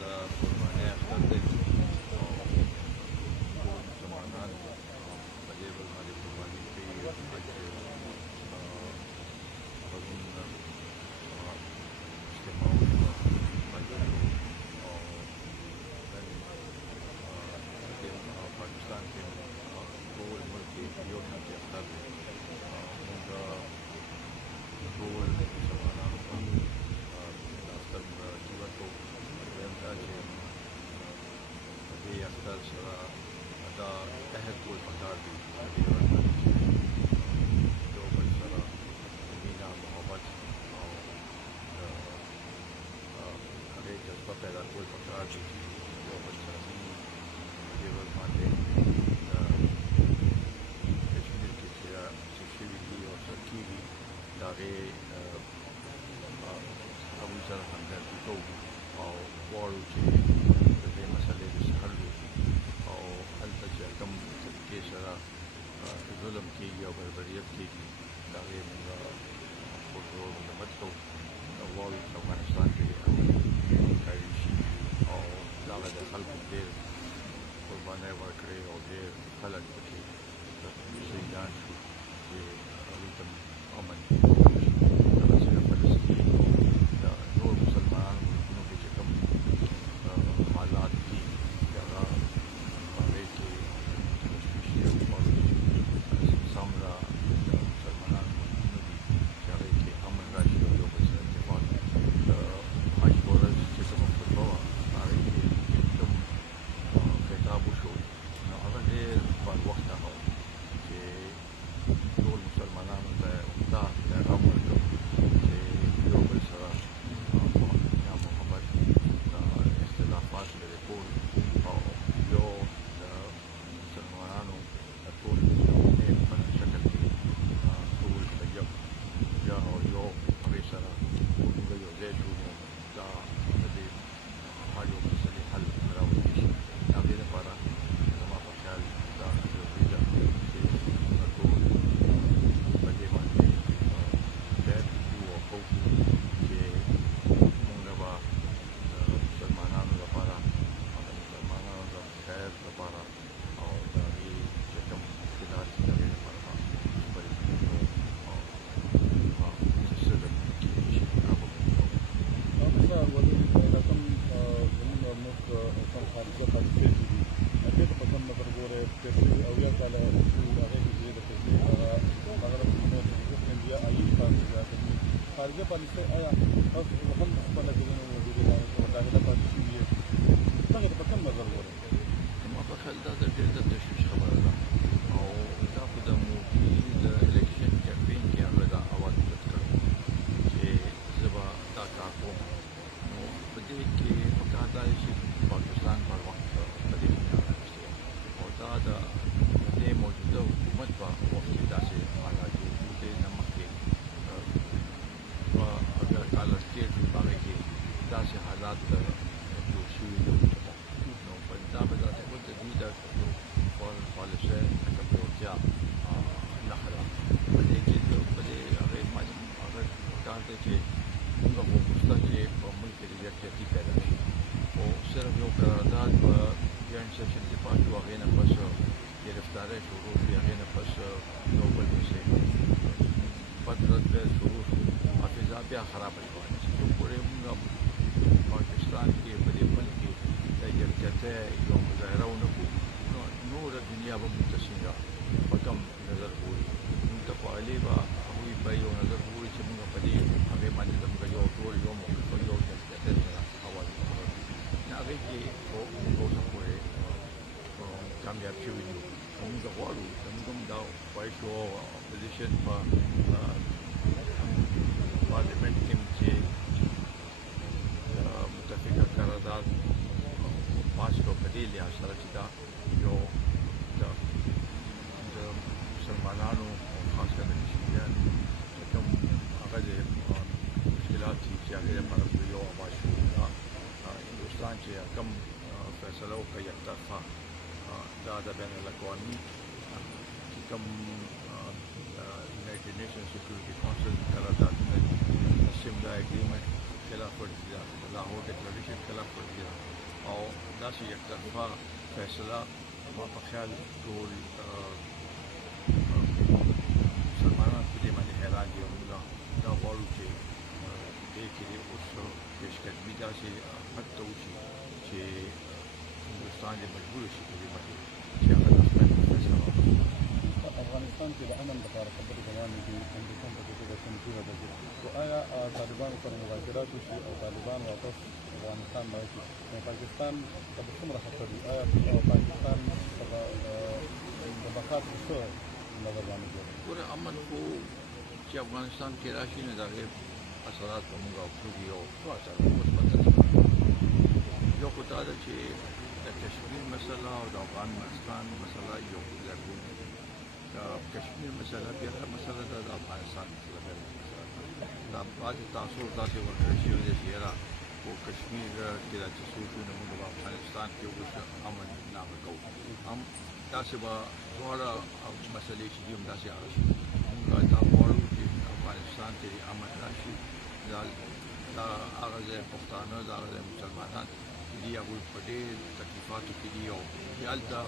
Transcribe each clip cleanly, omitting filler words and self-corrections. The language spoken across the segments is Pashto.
دا قربانۍ اختر دی او ټول مسلمانان په دې ورځ باندې قرباني کوي حج پرون اجتماع وشوه حج وشو او نن پاکستان کې ټول ملک کې یو شانتې اختر دی موږ ټول مسلمانانو ته دا اختر مبارکي ورکوو دویم دا چې په دې اختر سره دا عهد کول پکار دي په دې ورځ باندې چې یو بل سره مینه محبت او د هغې جذبه پیدا کول پکار دي چې یو بل سره مینې په دې ورځ باندې کشمیر کې چې څه شوي دي او څه کېږي د هغې هغوی سره همدردي کوو او غواړو چې د دې مسلې د حل وشي او هلته چې کوم طریقې سره ظلم کېږي او بربریت کېږي د هغې موږ خپل زور مذمت کوو غواړو چې افغانستان کې همکاري شي او دغه د خلکو ډېر قربانۍ ورکړې او ډېر خلک پکې شهیدان شو چې هغوی ته امن دغسې د فلسطین د نور مسلمانانو ملکونو کې چې کوم حالات دي چې هغه په هغې کې تشویشي او څومره د مسلمانانو ملکونو دي چې هغې کې امن راشي او یو بل سره اتفاق د حج په ورځ چې کومه خطبه وه هغې کې کوم خطاب وشو نو هغه ډېر بروخته وه چې ټول مسلمانانو ته دا پیغام ورکړو چې یو بل سره مینه محبت اختلافات لرې کول او یو د مسلمانانو د ټول نیک په شکل کې ټول په یو او یو هغې سره موږ یو ځای شو نو دا د دې هغې مسلې حل راوړلی شي د هغې لپاره زما په خیال دا ضروري ده چې موږ ټول په دې باندې باید وکړو او کوو چې موږ به د مسلمانانو لپاره او د مسلمانانو د خیر لپاره او د هغې چې کوم مشکلات دي د هغې لپاره به خبرې وکړو او چې څه د کېدای شي هغه به موږ کوو. رقم زموږ موږ کوم خارجه پالیسۍ چې دي هغې ته په کم نظر ګورئ پیسې اویا کاله هغې کې چې د پیسې هغه انډیا آیي خارجه پالیسۍ آیا تاسو هم خپله ټولنه موجودې ده داخله پاتې شوي یې دغې ته په کم نظر ګورئ؟ زما په خیال دا د ډېر د تشویش خبره ده او دا خو د مودي د الیکشن کمپین کې هغه دا اواز اوچت کړی چې زه به دا کار کوم نو په دې کې پکار دا دی چې پاکستان پر وخت په دې بنیاد راغلی او دا د دې موجوده حکومت په وخت کې داسې حالات جوړ شو دې نه مخکې اگر کال تېر شو په هغې کې داسې حالات جوړ شوي نه وو نو په دا به داسې وه د دوی د پالیسۍ د کمزورتیا نښه ده په دې کې په دې هغې هغه کار دی چې موږ خو غوښته چې په ملک کې د یکجهتي پیدا شي خو صرف یو قرارداد په جوینټ سیشن کې پاس شو هغې نه پس ګرفتارۍ شروع شوې هغې نه پس یو بل پسې بد رد بیا شروع شو حافظه بیا خرابه شوه چې پورې موږ پاکستان کې په دې ملک کې د یکجهتۍ یو مظاهره ونه کړو نو نوره دنیا به موږ ته څنګه په کوم نظر ګوري موږ ته په علي به هغوی په یو نظر ګوري چې موږ په دې هغې باندې زموږ یو ټول یو موقف او یو یکجهتۍ سره اواز وکړو هغې کې موږ اوسه پورې کامیاب شوي یو موږ غواړو زموږ هم دا خواهش و او اپوزیشن په پارلیمنټ کې چې متفقه قرارداد پاس کړو په دې لحاظ سره چې دا یو د مسلمانانو او خاص کر د کشمیریان چې کوم هغه د مشکلات دي چې هغې لپاره یو آواز شو هندوستان چې کوم فیصله وکړه یک طرفه دا د بین الاقوامي چې کوم یونایټډ نیشن سیکورټي کونسل قراردادونه سیملا اګریمنټ خلاف ورزي ده لاهور ډیکلریشن خلاف ورزي ده او داسې یک طرفه فیصله ما په خیال ټول مسلمانان په دې باندې حیران دي او موږ دا غواړو چې دې کې اوس پیشقدمي داسې حد ته وشي چې هندوستان یې مجبور شي په دې باندې چې هغه د خپل فیصله واخلي. افغانستان کې د امن لپاره خبرې روانې دي، هندوستان په دې کمزوره ده. خو آیا طالبانو سره مذاکرات وشي او طالبان واپس افغانستان ته راشي، نو پاکستان ته به څومره خطر وي؟ آیا پاکستان د بقا په څه نظر باندې ګوري؟ ګوره امن خو چې افغانستان کې راشي نو د هغې اثرات به موږ وګورو او څو اثرات مثبت یو خو دا ده چې د کشمیر مسله او د افغانستان مسله یو ځای د کشمیر مسله بیا مسله ده د افغانستان مسله بیا مسله دا بعضې تاثر داسې ورکړل شوی دی چې یاره په کشمیر کې دا چې څه شو نو موږ به افغانستان کې اوس امن نامه کوو هم داسې به دواړه مسلې چې دي هم داسې هغه شي موږ دا غواړو چې افغانستان کې امن راشي دا هغه ځای پښتانه دا هغه ځای مسلمانان چې دي هغوی په ډېر تکلیفاتو کې دي او هلته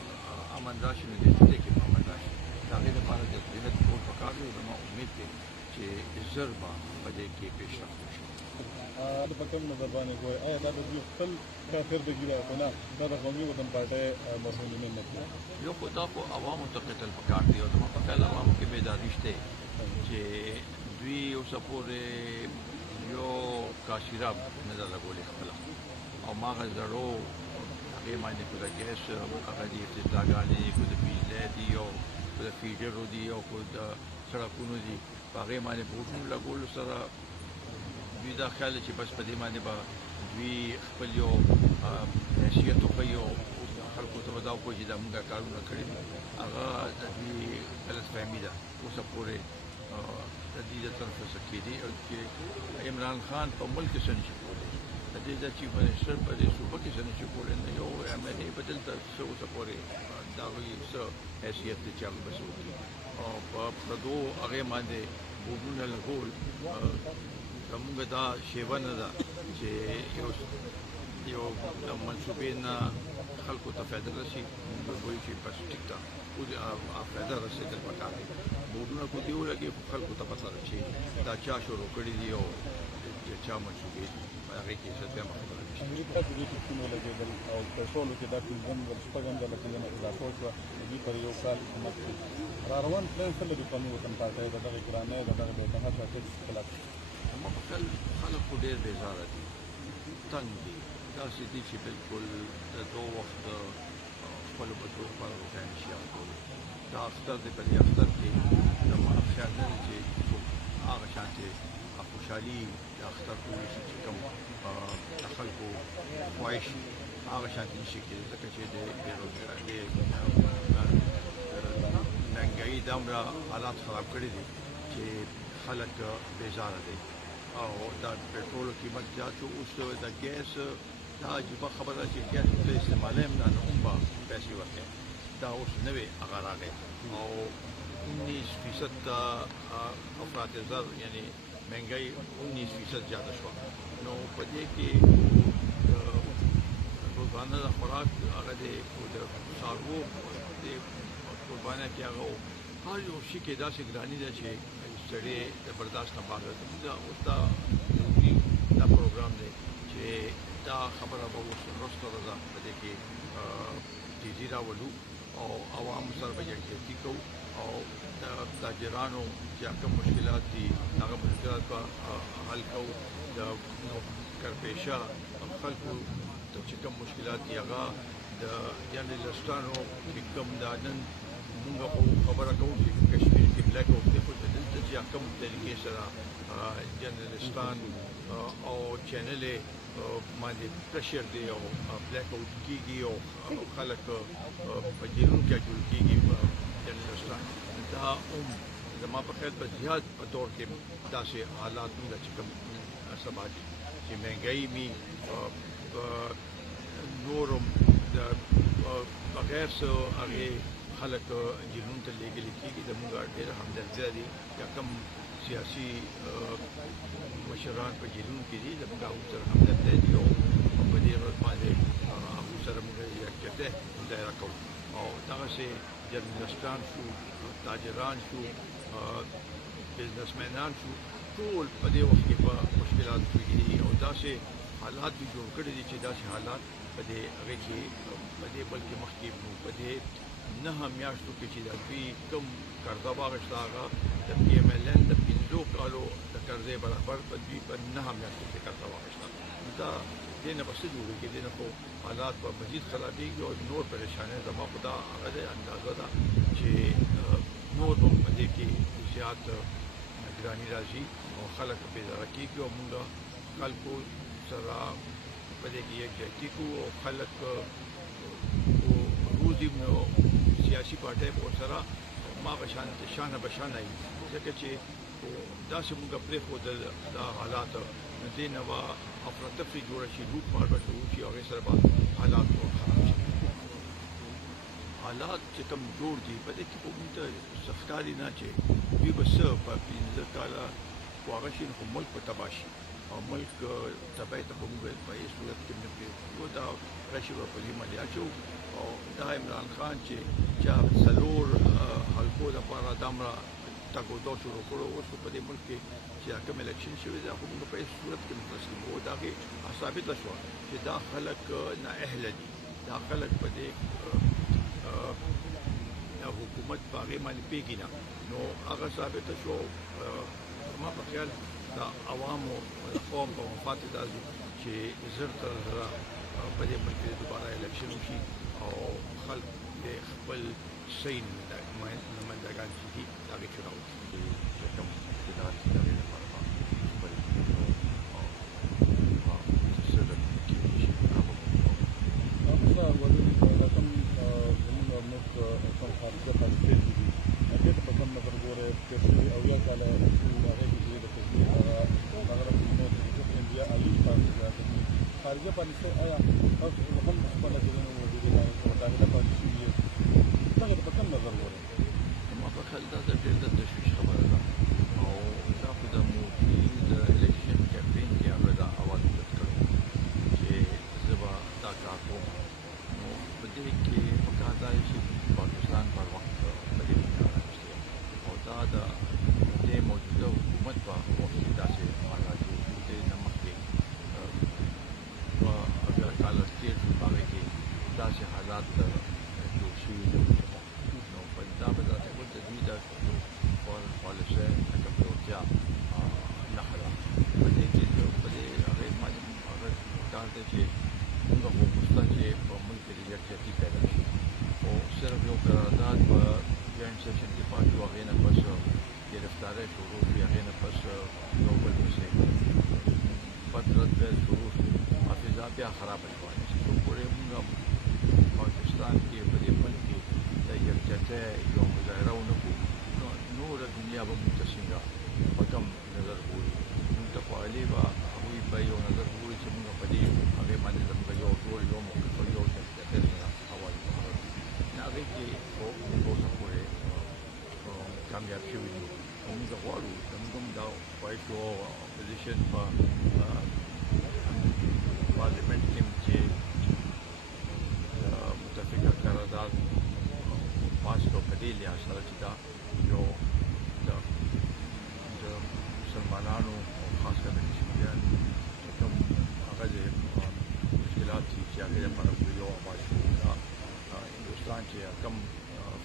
امن راشي نو دې کې به امن راشي د هغې لپاره د جهاد کول پکار دی. زما امید دی چې ژر به په دې کې پیشرفت وشي. د په کوم نظر باندې ګورئ؟ آیا دا د دوی خپل کافر دګي ده خو نه دا د قومي وطن پارټۍ مرحومینین نه دي؟ یو خو دا خو عوامو ته قتل پکار دی او زما په خیال عوامو کې بیداري شته چې دوی اوسه پورې یو کاشیراب نه ده لګولې خپله او ماغه زړو هغې باندې که د ګیس هغه دي افتتاحګانې که د بجلۍ دي او که د فیډرو دي او که د سړکونو دي په هغې باندې بوټونو لګولو سره دوی دا خیال چې بس په دې باندې به دوی خپل یو حیثیت وښیي او خلکو ته به دا وښیي چې دا مونږ کارونه کړي دي هغه د دوی غلط فهمي ده اوسه پورې د دې د طرفه څه کېدي چې عمران خان په ملک کې څه نشي کولی د دې د چیف منسټر په دې صوبه کې څه نشي کولی نو یو ایم ایل اے به دلته څه اوسه پورې د هغوی څه حیثیت دی چې هغه به څه وکړي او په پردو هغې باندې بوډونه لګول زموږ دا شیوه نه ده چې یو منصوبې نه خلکو ته فایده رسي موږ وایو چې بس ټیک ده فایده رسېدل پکار دی بوډونه خو دې ولګي خو خلکو ته پته ده چې دا چا شروع کړي دي او چا منصوبې دي په هغې کې څه بیا خبره نشته. امریکا کې دې ټکسونه ولګېدل او پټرولو کې دا پنځم شپږم ډله کلونه اضافه وشوه دوی پر یو کال حکومت کوي را روان پلان څه لري قومي وطن پارټۍ د دغې ګرانۍ د دغه د اعتماد شاکر خلاف؟ زما په خیال خلک خو ډېر بېزاره دي تنګ دي داسې دي چې بلکل د دو وخت خپلو بچو لپاره روښانه نشي کولی دا اختر دی په دې اختر کې زما خیال نه دی چې څوک هغه شانتې خوشحالي د اختر په ویشي چې کوم د خلکو خواهش هغه شانتې نشي کېدی ځکه چې د بېروزګارۍ مهنګایي دومره حالات خراب کړي دي چې خلک بېزاره دي او دا پټرولو قیمت زیات شو اوس د ګیس دا عجیبه خبره ده چې ګیس ته استعمالوي هم نه نو هم به پیسې ورکوي دا اوس نوې هغه راغی او 19% افراط زر یعنی مهنګایي 19% زیاته شوه نو په دې کې روزانه د خوراک هغه د څاروو د قربانۍ کې هغه هر یو شي کې داسې ګراني ده چې سړی د برداشت نه بهر ده اوس دا ضروري دا پروګرام دی چې دا خبره به اوس وروسته ده په دې کې تیزي راولو او عوامو سره به یکجهتي کوو او د تاجرانو چې کوم مشکلات دي هغه مشکلات به حل کوو د کارپیشه خلکو ته چې کوم مشکلات دي هغه د جرنلسټانو چې کوم دا نن موږ خبره کوو چې کشمیر کې بلیک آوټ دی خو دلته چې کوم طریقې سره جرنلسټان او چینل باندې پرشر دی او بلیک آوټ کېږي او خلک په جیلونو کې اچول کېږي جرنلسټان دا زما په خیال په زیات په طور کې داسې حالات نه ده چې کوم سبا دي چې مهنګایي مې نورم بغیر څه هغې خلک جنون ته لېږلي کېږي د موږ ډېر همدردي دي یا کوم سیاسي مشران په جیلونو کې دي زموږ هغوی سره همدردي دي او په دې ورځ باندې هغوی سره موږ یکجهتۍ مظاهره کوو او دغسې جرنالستان شو تاجران شو بزنسمینان شو ټول په دې وخت کې په مشکلاتو کې دي او داسې حالات دي جوړ کړي دي چې داسې حالات په دې هغې کې په دې بلکې مخکې په دې 9 میاشتو کې چې د دوی کوم قرضه واخیسته هغه د PMLN د 15 کالو د قرضې برابر په دوی په 9 میاشتو کې قرضه واخیسته دا دې نه به څه جوړېږي دې نه خو حالات به مزید خرابېږي او نور پریشانۍ زما خو دا هغه دی اندازه ده چې نور به په دې کې زیات ګراني راځي او خلک بېزاره کېږي او موږ خلکو سره په دې کې یکجهتي کوو او خلک روزي نو سیاسي پارټۍ به ورسره ما به شانه به شانه وي ځکه چې داسې موږ پرېښودل دا حالات نو دې نه به افراتفري جوړه شي لوټ مار به شروع شي او هغې سره به حالات نور خراب شي حالات چې کوم جوړ دي په دې کې خو موږ ته څه ښکاري نه چې دوی به څه په 15 کاله خو هغه شي نو خو ملک به تباه شي او ملک تباهۍ ته به موږ په هېڅ صورت کې نه پرېږدو دا رشي به په دې باندې اچوو او دا عمران خان چې چا 4 حلقو دپاره دومره تګ و دو شروع کړو اوس په دې ملک کې چې کوم الیکشن شوی دی خو موږ په هېڅ صورت کې نه تسلیموو د هغې ثابته شوه چې دا خلک نااهله دي دا خلک په دې حکومت په هغې باندې پوهېږي نه نو هغه ثابته شو زما په خیال د عوامو د قوم په مفاد دا ځي چې زر تر زره په دې ملک کې دوباره الیکشن وشي او خلک د خپل صحیح نمایندګان چې دي د هغې چناو وکړي چې کوم مشکلات دي د هغې لپاره به خپل او څه ده کې شي هغه رقم زموږ موږ کوم خارجه پاتې دي هغې ته په کوم نظر ګورئ تېر اویا کاله هغې کې چې د تصویر هغه انډیا عالی پاتې ده خارجه پالیسۍ آیا تاسو هم خپله ټولنه متحده پاتې شوي یې دغه ته په کوم نظر ګورئ زما په خیال دا د ډېر د تشویش خبره ده او دا خو د مودي د الیکشن کمپین کې هغه دا اواز اوچت کړی چې زه به دا کار کوم نو په دې کې پکار دا چې پاکستان پر وخت په دې کې کار اخیستی او دا د دې موجوده حکومت په وخت کې داسې حالات جوړ شوي دي نه مخکې په اگر کاله تېر شو په هغې کې داسې حالات جوړ شوي دي نو په دا به راته وایي چې دوی دا فورن پالیسۍ لکه پیاوړتیا نښه ده په دې کې په دې هغې باندې هغه کار دی چې موږ خو غوښته چې په ملک کې د یکجهتي پیدا شي خو صرف یو قرارداد په جوینټ سیشن کې پاتې و هغې نه پس ګرفتارۍ شروع شوې هغې نه پس یو بل پسې بد رد پیل شروع شو حافظه بیا خرابه شوه چې څو پورې موږ پاکستان کې په دې ملک کې د یکجهتۍ یو مظاهره ونه کړو نو نوره دنیا به موږ ته څنګه په کوم نظر ګوري موږ ته خو علي به هغوی به یو نظر ګوري چې موږ په دې هغې باندې زموږ یو ټول یو موقف او یو یکجهتۍ څنګه اواز وکړو نو هغې کې خو موږ اوسه پورې کامیاب شوي دي او موږ غواړو زموږ هم دا خواهش و اپوزیشن په پارلیمنټ کې چې متفقه قرارداد پاس کړو په دې لحاظ سره چې دا یو د مسلمانانو او خاص کر د کشمیریان چې کوم هغه د مشکلات دي چې هغې لپاره یو آواز شو دا هندوستان چې کوم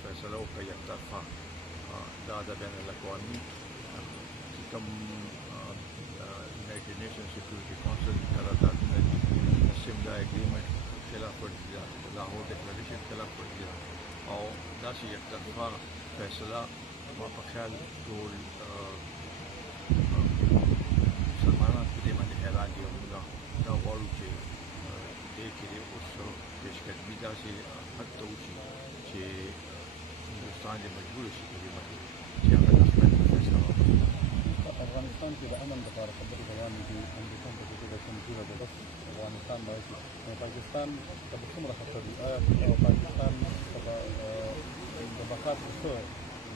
فیصله وکړه یکطرفه دا د بین الاقوامي چې کوم یونایټډ نیشن سیکورټي کونسل قراردادونه دي سیملا اګریمنټ خلاف ورزي ده لاهور ډیکلریشن خلاف ورزي ده او داسې یکطرفه فیصله ما په خیال ټول مسلمانان په دې باندې حیران دي او موږ دا غواړو چې دې کې اوس پیشقدمي داسې حد ته وشي چې هندوستان دې مجبور شي په دې باندې چې هغه د خپل فیصله وکړي افغانستان کې د امن لپاره خبرې روانې دي هندوستان په کې د کمزوره ده بس افغانستان باید پاکستان ته به څومره خطر وي آیا پاکستان د بقا په څه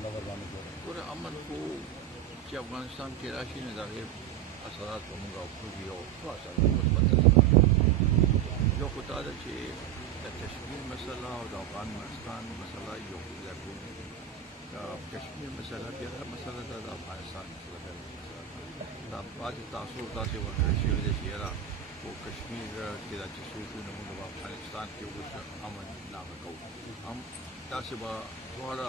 نظر باندې ګوري ګوره امن خو چې افغانستان کې راشي نو د هغې اثرات به موږ وکړي او څو اثرات مثبت اثرات یو خو دا ده چې د کشمیر مسله او د افغانستان مسله یو ځای دا کشمیر مسله بیا مسله ده د افغانستان مسله ده دا بعضې تاثر داسې ورکړی شوی دی چې یاره په کشمیر کې دا چې څوک وي نو موږ په افغانستان کې اوس امن نامه کوو هم داسې به دواړه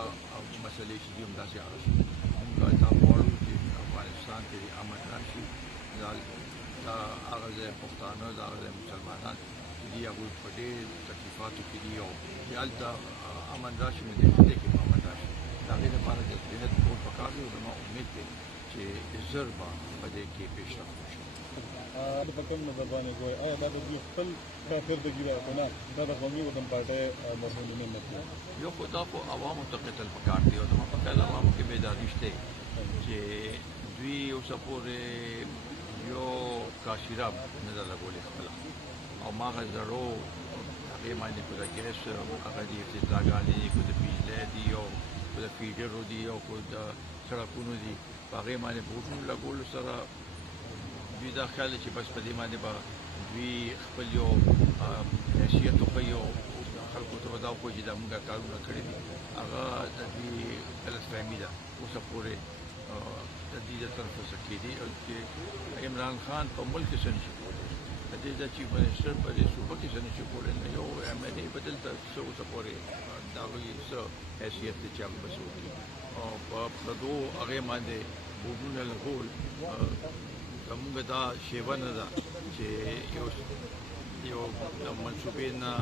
مسلې چې دي هم داسې هغه شي موږ دا غواړو چې افغانستان کې امن راشي دا هغه ځای پښتانه دا هغه ځای مسلمانان چې دي هغوی په ډېر تکلیفاتو کې دي او چې هلته امن راشي نو دې کې به امن راشي د هغې لپاره جدوجہد کول پکار دی او زما امید دی چې ژر به په دې کې پیشرفت وشي د پکم نظر باندې ګوي آیا دا د دوی خپل کارکردګي ده که نه دا د قومي وطن پارټۍ مسؤلین نه دي یو خو دا خو عوامو ته قتل پکار دی او زما په خیال عوامو کې بیداري شته چې دوی اوسه پورې یو کاشیره نه ده لګولې خپله او ماغه زړو هغې باندې که د ګیس هغه دي افتضاګانې دي که د بجلۍ دي او که د فیډرو دي او که د سړکونو دي په هغې باندې بوټونو لګولو سره دوی دا خیال دی چې بس په دې باندې به دوی خپل یو حیثیت وښیي او خلکو ته به دا وښیي چې دا مونږ کارونه کړي دي هغه د دوی غلط فهمي ده اوسه پورې د دې د طرفه څه کېدي چې عمران خان په ملک کې څه نشي کولی د دې د چیف منسټر په دې صوبه کې څه نشي کولی نو یو MLA به دلته څه اوسه پورې د هغوی څه حیثیت دی چې هغه به څه وکړي او په پردو هغې باندې بوډونه لګول زموږ دا شیوه نه ده چې یو منصوبې نه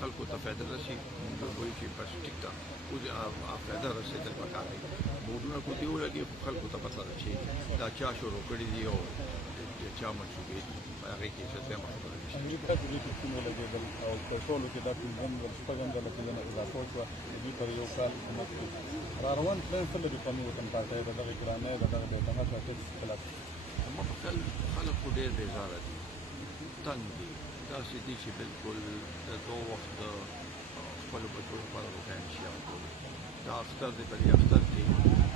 خلکو ته فایده رسي موږ وایو چې بس ټیک ده فایده رسېدل پکار دی بوډونه کو دې ولګي خلکو ته پته ده چې دا چا شروع کړي دي او چا منصوبې دي په هغې کې څه دویمه خبره نشته امریکا پولیس ټیم ولګېدل او په ټولو کې دا پنځم شپږم ځله سلنه اضافه وشوه د دوی پر یو کال حکومت کې را روان پلان څه لري قومي وطن پارټۍ د دغې ګرانۍ د دغه د اعتماد شاکر خلاف زما په خیال خلک خو ډېر بېزاره دي تنګ دي داسې دي چې بلکل د دو وخت خپلو بچو لپاره روښانه نشي هغه کولی دا اختر دی په دې اختر کې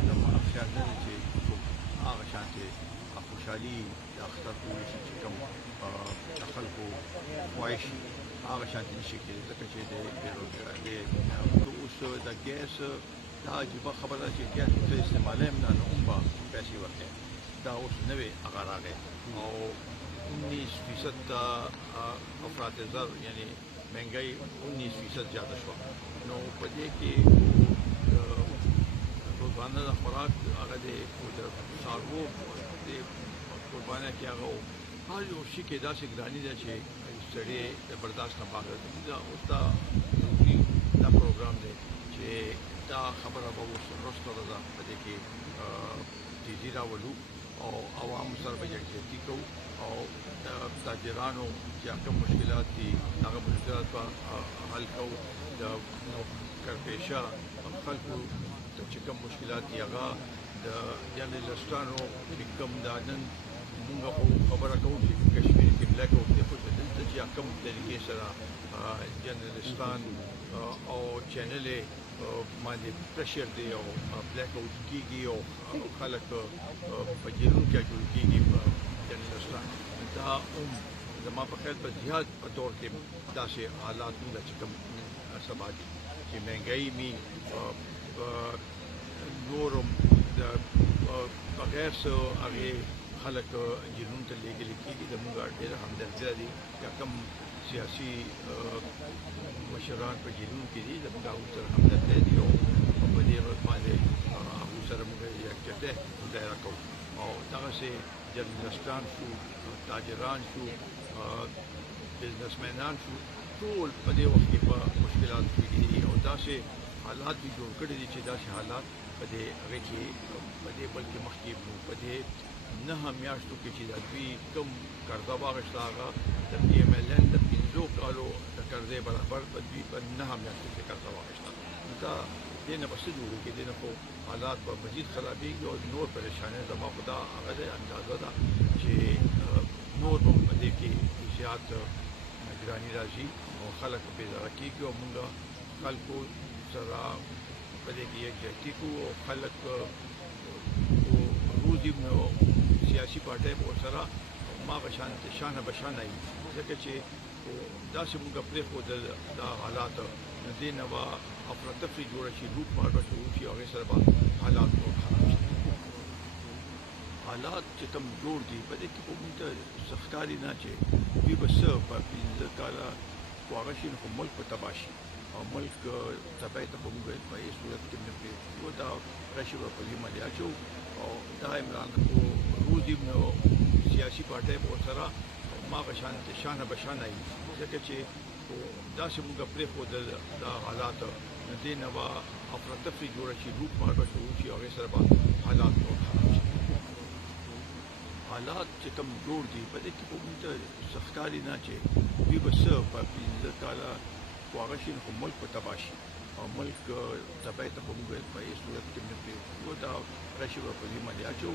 زما خیال نه دی چې څوک هغه شانتې خوشحالي د اختر پورې شي چې کوم د خلکو خواهش هغه شانتې نشي کېدی ځکه چې د بېروزګارۍ اوس د ګیس دا عجیبه خبره ده چې ګیس ته استعمالوي هم نه نو هم به پیسې ورکوي دا اوس نوې هغه راغی او 19% افراط زر یعنی مهنګۍ 19% زیاته شوه نو په دې کې روزانه د خوراک هغه د څاروو د قربانۍ کې هغه هر یو شي کې داسې ګراني ده چې سړی د برداشت نه بهر دی دا اوس دا ضروري دا پروګرام دی چې دا خبره به اوس وروسته ده په دې کې تیزي راولو او عوامو سره به یکجهتي کوو او د تاجرانو چې کوم مشکلات دي هغه مشکلات به حل کوو د کارپیشه خلکو ته چې کوم مشکلات دي هغه د جرنلسټانو چې کوم دا نن مونږ خو خبره کوو چې کشمیر کې بلیک آوټ دی خو دلته چې کوم طریقې سره جرنلسټان او چینل باندې پرشر دی او بلیک آوټ کېږي او خلک په جیلونو کې اچول کېږي په جرنلسټان دا زما په خیال په زیات په طور کې داسې حالات موږ چې کوم سبا دي چې مهنګۍ مې نور د بغیر څه هغې خلک جنون ته لېږلي کېږي د موږ ډېره همدردي دي یا کوم سیاسي مشران په جنون کې دي د موږ هغوی سره همدردي دي او په دې ورځ باندې هغوی سره موږ یکجهتي مظاهره کوو او دغسې جرنلسټان شو تاجران شو بزنسمینان شو ټول په دې وخت کې په مشکلاتو کې دي او داسې حالات دي جوړ کړي دي چې داسې حالات په دې هغې کې په دې بلکې مخکې په دې 9 میاشتو کې چې د دوی کوم قرضه واخیسته هغه د PMLN د 15 کالو د قرضې برابر په دوی په 9 میاشتو کې قرضه واخیسته دا دې نه به څه جوړېږي دې نه خو حالات به مزید خرابېږي او نور پریشانۍ زما خو دا هغه دی اندازه ده چې نور به په دې کې زیات ګراني راځي او خلک بېزاره کېږي او مونږ خلکو سره په دې کې یکجهتي کوو او خلک روزي سیاسي پارټۍ به ورسره هماغه شانه بشانه وي ځکه چې داسې موږ پرېښودل دا حالات نو دې نه به افراتفري جوړه شي لوټ مار به شروع شي او هغې سره به حالات نور خراب شي حالات چې کوم جوړ دي په دې کې خو موږ ته څه ښکاري نه چې دوی به څه په 15 کاله خو هغه شي نو خو ملک به تباه شي او ملک تباهۍ ته به موږ په هېڅ صورت کې نه پرېږدو دا راشي به په دې مالیه اچو او دا عمران خو روزي نو سیاسي پارټۍ به ورسره هماغه شانه بشانه وي ځکه چې داسې موږ پرېښودل دا حالات نو دې نه به افراتفري جوړه شي لوټ مار به شروع شي او هغې سره به حالات نور خراب شي حالات چې کوم جوړ دي په دې کې خو موږ ته څه ښکاري نه چې دوی به څه په 15 کاله خو هغه شي نو خو ملک به تباه شي او ملک تباهۍ ته به موږ په هېڅ صورت کې نه پرېږدو دا راشي به په دې مالیه اچو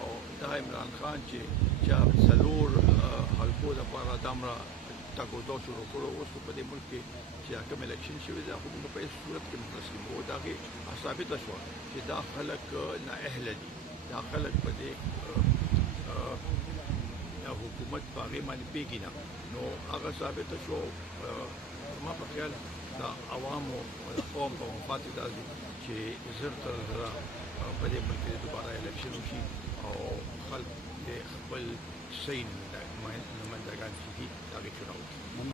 او دا عمران خان چې 4 حلقو دپاره دومره تګ و دا شروع کړو اوس په دې ملک کې چې کوم الیکشن شوی دی خو موږ په هېڅ صورت کې نه تسلیموو د هغې ثابته شوه چې دا خلک نااهله دي دا خلک په دې حکومت په هغې باندې پوهېږي نه نو هغه ثابته شو زما په خیال د عوامو د قوم په مفاد دا دي چې زر تر زره په دې ملک کې دوباره الیکشن وشي او خلک د خپل صحیح نمایندګان چې دي د هغې چناو وکړي